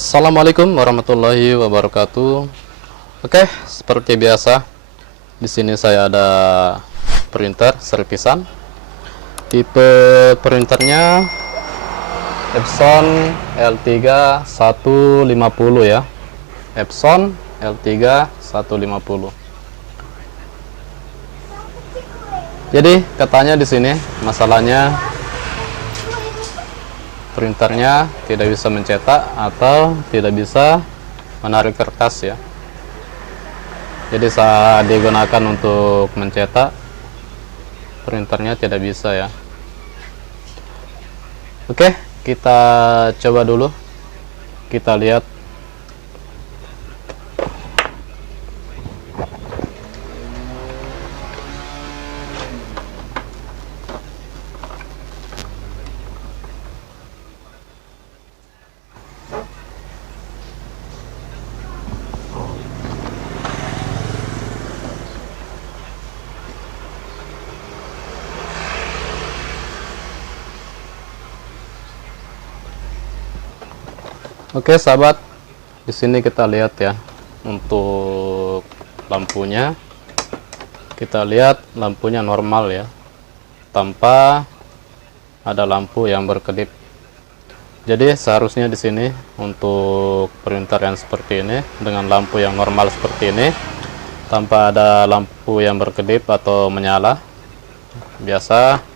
Assalamualaikum warahmatullahi wabarakatuh. Oke, seperti biasa, di sini saya ada printer servisan. Tipe printernya Epson L3 150 ya. Epson L3 150. Jadi katanya di sini masalahnya printernya tidak bisa mencetak atau tidak bisa menarik kertas ya. Jadi saat digunakan untuk mencetak, printernya tidak bisa ya. Oke, kita coba dulu. Kita lihat. Oke sahabat, di sini kita lihat ya untuk lampunya. Kita lihat lampunya normal ya, tanpa ada lampu yang berkedip. Jadi seharusnya di sini untuk printer yang seperti ini dengan lampu yang normal seperti ini, tanpa ada lampu yang berkedip atau menyala. Biasa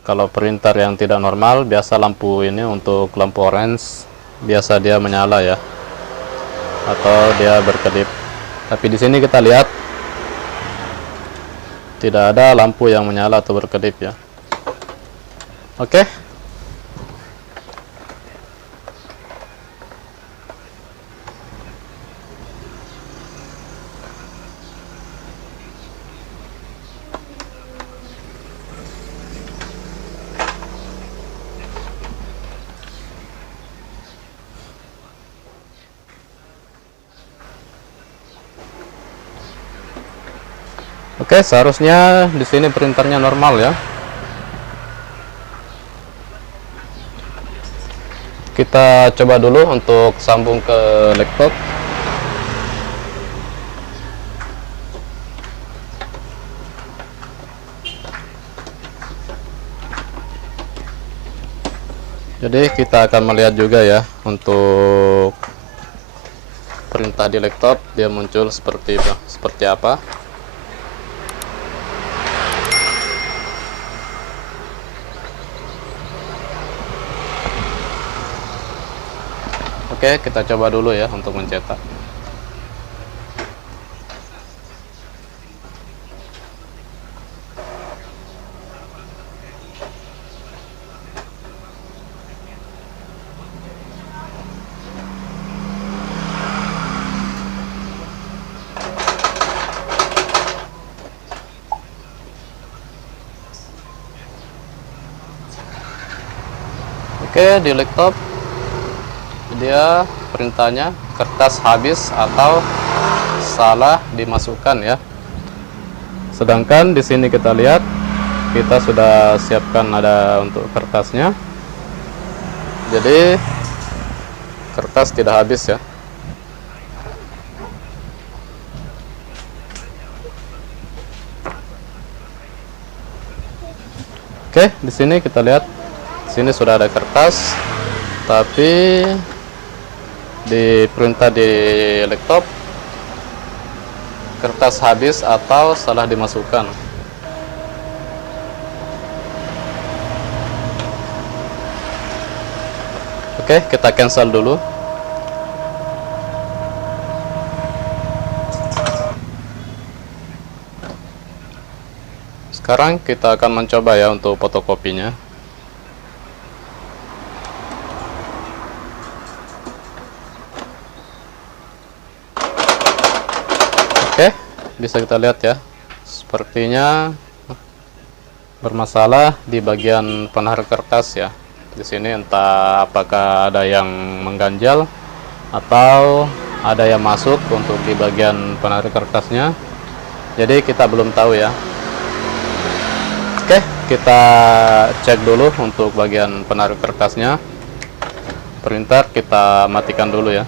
kalau printer yang tidak normal, biasa lampu ini untuk lampu orange, biasa dia menyala ya, atau dia berkedip. Tapi di sini kita lihat tidak ada lampu yang menyala atau berkedip ya. Oke. Oke, seharusnya di sini printernya normal ya. Kita coba dulu untuk sambung ke laptop. Jadi kita akan melihat juga ya untuk perintah di laptop dia muncul seperti apa. Oke, kita coba dulu ya untuk mencetak. Oke, di laptop dia perintahnya kertas habis atau salah dimasukkan ya. Sedangkan di sini kita lihat kita sudah siapkan ada untuk kertasnya. Jadi kertas tidak habis ya. Oke, di sini kita lihat di sini sudah ada kertas, tapi di perintah di laptop kertas habis atau salah dimasukkan. Oke, kita cancel dulu. Sekarang kita akan mencoba ya untuk fotokopinya. Oke, bisa kita lihat ya, sepertinya bermasalah di bagian penarik kertas ya. Di sini entah apakah ada yang mengganjal atau ada yang masuk untuk di bagian penarik kertasnya. Jadi kita belum tahu ya. Oke, kita cek dulu untuk bagian penarik kertasnya. printer kita matikan dulu ya.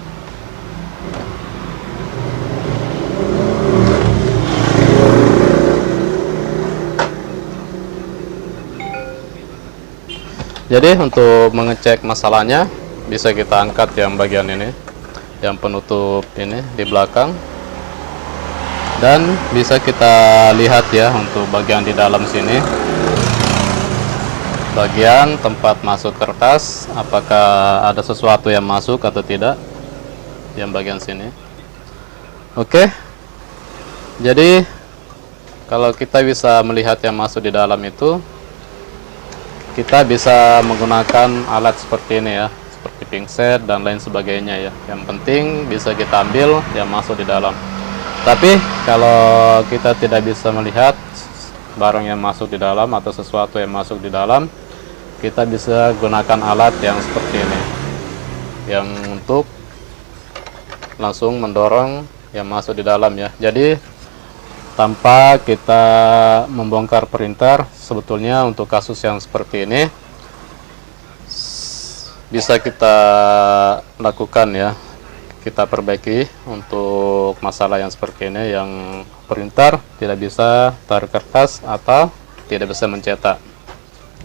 Jadi untuk mengecek masalahnya, bisa kita angkat yang bagian ini, yang penutup ini di belakang, dan bisa kita lihat ya untuk bagian di dalam sini, bagian tempat masuk kertas, apakah ada sesuatu yang masuk atau tidak, yang bagian sini. Oke, jadi kalau kita bisa melihat yang masuk di dalam itu, kita bisa menggunakan alat seperti ini ya, seperti pinset dan lain sebagainya ya. Yang penting bisa kita ambil yang masuk di dalam. Tapi kalau kita tidak bisa melihat barang yang masuk di dalam atau sesuatu yang masuk di dalam, kita bisa gunakan alat yang seperti ini, yang untuk langsung mendorong yang masuk di dalam ya. Jadi tanpa kita membongkar printer, sebetulnya untuk kasus yang seperti ini bisa kita lakukan ya, kita perbaiki untuk masalah yang seperti ini, yang printer tidak bisa tarik kertas atau tidak bisa mencetak.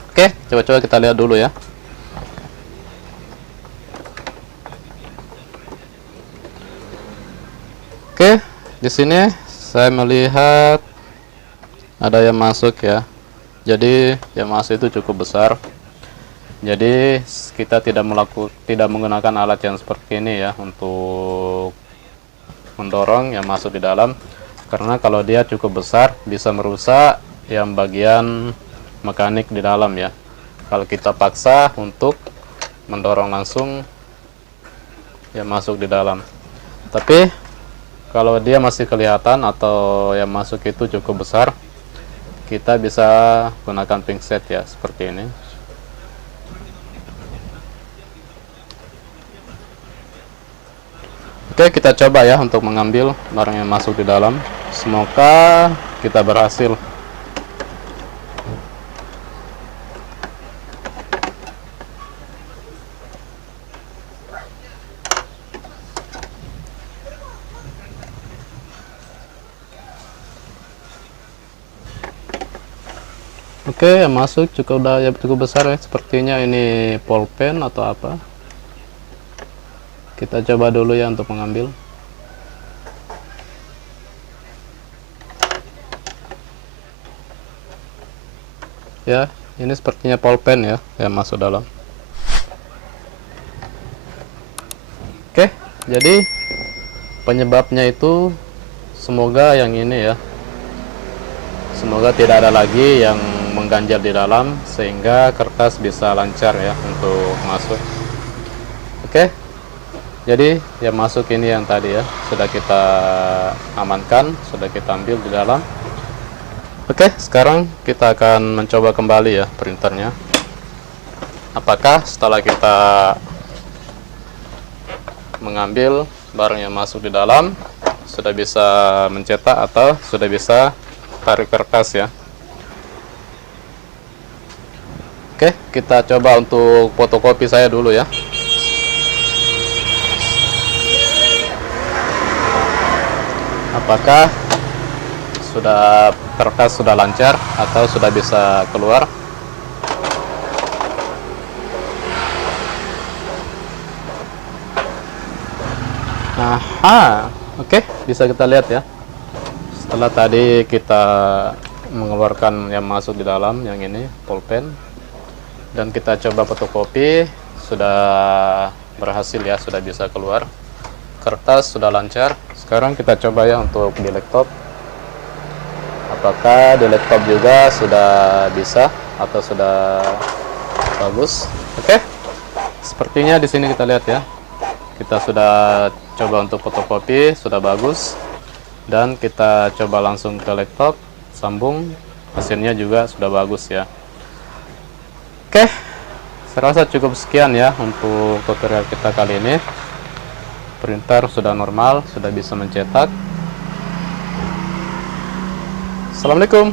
Oke, coba-coba kita lihat dulu ya. Oke, di sini saya melihat ada yang masuk ya. Jadi yang masuk itu cukup besar. Jadi kita tidak menggunakan alat yang seperti ini ya untuk mendorong yang masuk di dalam, karena kalau dia cukup besar bisa merusak yang bagian mekanik di dalam ya. Kalau kita paksa untuk mendorong langsung yang masuk di dalam. Tapi kalau dia masih kelihatan atau yang masuk itu cukup besar, kita bisa gunakan pinset ya, seperti ini. Oke, kita coba ya untuk mengambil barang yang masuk di dalam. Semoga kita berhasil. Oke, yang masuk cukup besar ya. Sepertinya ini pulpen atau apa. Kita coba dulu ya untuk mengambil. Ya, ini sepertinya pulpen ya yang masuk dalam. Oke, jadi penyebabnya itu semoga yang ini ya. Semoga tidak ada lagi yang mengganjal di dalam sehingga kertas bisa lancar ya untuk masuk. Oke, jadi yang masuk ini yang tadi ya sudah kita amankan, sudah kita ambil di dalam. Oke, sekarang kita akan mencoba kembali ya printernya, apakah setelah kita mengambil barang yang masuk di dalam sudah bisa mencetak atau sudah bisa tarik kertas ya. Oke, kita coba untuk fotokopi saya dulu ya. Apakah kertas sudah lancar atau sudah bisa keluar? Aha, oke, bisa kita lihat ya. Setelah tadi kita mengeluarkan yang masuk di dalam, yang ini pulpen, dan kita coba fotokopi, sudah berhasil ya, sudah bisa keluar. Kertas sudah lancar. Sekarang kita coba ya untuk di laptop. Apakah di laptop juga sudah bisa atau sudah bagus? Oke. Sepertinya di sini kita lihat ya. Kita sudah coba untuk fotokopi, sudah bagus. Dan kita coba langsung ke laptop, sambung, hasilnya juga sudah bagus ya. Oke, saya rasa cukup sekian ya untuk tutorial kita kali ini. Printer sudah normal, sudah bisa mencetak. Assalamualaikum.